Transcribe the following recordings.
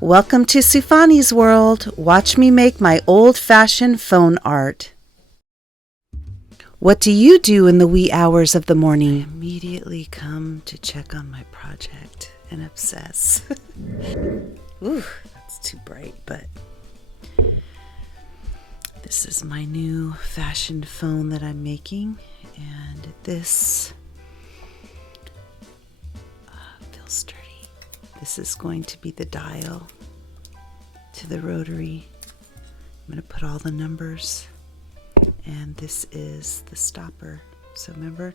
Welcome to Sufani's world. Watch me make my old-fashioned phone art. What do you do in the wee hours of the morning? I immediately come to check on my project and obsess. Ooh, that's too bright, but this is my new fashioned phone that I'm making, and this feels sturdy. This is going to be the dial to the rotary. I'm going to put all the numbers, and this is the stopper. So remember,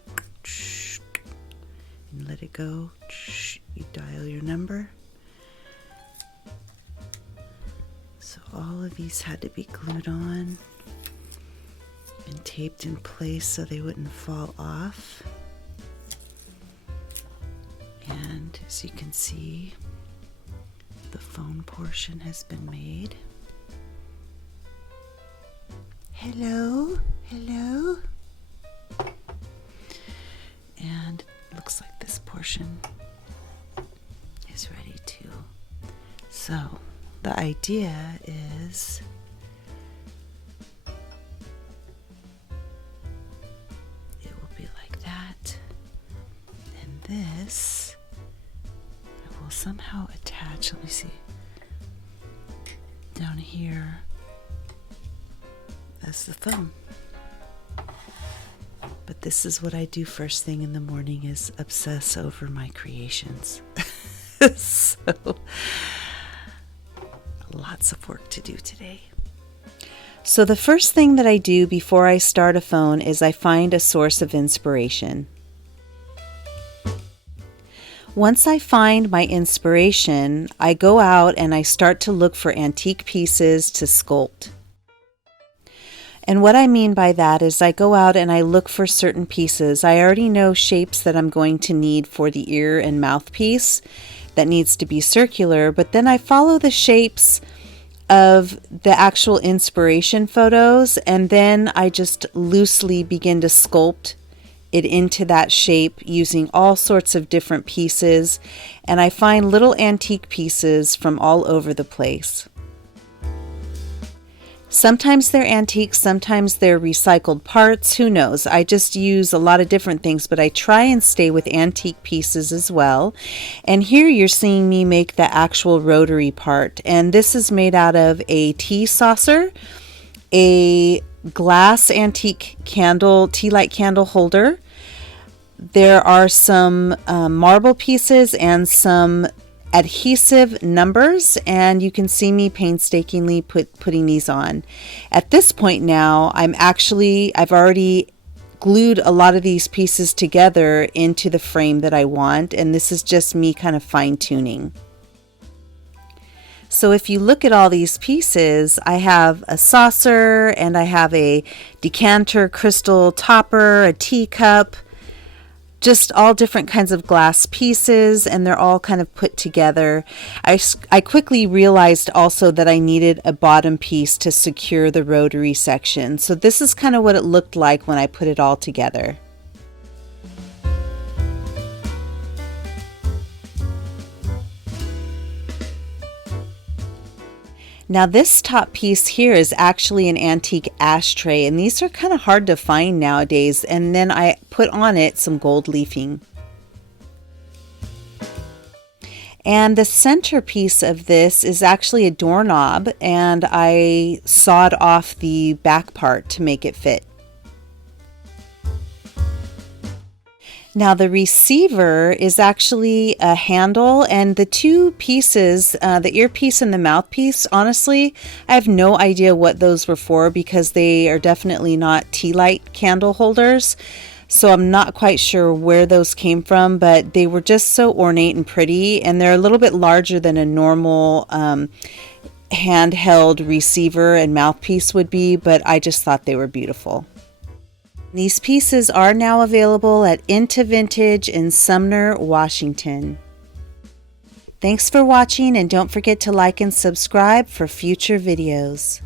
and let it go. You dial your number. So all of these had to be glued on and taped in place so they wouldn't fall off. And as you can see, the phone portion has been made. Hello, hello. And it looks like this portion is ready too. So the idea is it will be like that, and this I will somehow attach, let me see, down here as the thumb. But this is what I do first thing in the morning, is obsess over my creations. So lots of work to do today. So the first thing that I do before I start a phone is I find a source of inspiration. Once I find my inspiration, I go out and I start to look for antique pieces to sculpt. And what I mean by that is I go out and I look for certain pieces. I already know shapes that I'm going to need for the ear and mouthpiece that needs to be circular, but then I follow the shapes of the actual inspiration photos, and then I just loosely begin to sculpt it into that shape using all sorts of different pieces, and I find little antique pieces from all over the place. Sometimes they're antiques, sometimes they're recycled parts, who knows. I just use a lot of different things, but I try and stay with antique pieces as well. And here you're seeing me make the actual rotary part, and this is made out of a tea saucer, a glass antique candle, tea light candle holder. There are some marble pieces and some adhesive numbers, and you can see me painstakingly putting these on. At this point now, I've already glued a lot of these pieces together into the frame that I want, and this is just me kind of fine-tuning. So if you look at all these pieces, I have a saucer, and I have a decanter crystal topper, a teacup, just all different kinds of glass pieces, and they're all kind of put together. I quickly realized also that I needed a bottom piece to secure the rotary section. So this is kind of what it looked like when I put it all together. Now this top piece here is actually an antique ashtray, and these are kind of hard to find nowadays, and then I put on it some gold leafing. And the centerpiece of this is actually a doorknob, and I sawed off the back part to make it fit. Now the receiver is actually a handle, and the two pieces, the earpiece and the mouthpiece, honestly, I have no idea what those were for, because they are definitely not tea light candle holders. So I'm not quite sure where those came from, but they were just so ornate and pretty, and they're a little bit larger than a normal handheld receiver and mouthpiece would be, but I just thought they were beautiful. These pieces are now available at Into Vintage in Sumner, Washington. Thanks for watching, and don't forget to like and subscribe for future videos.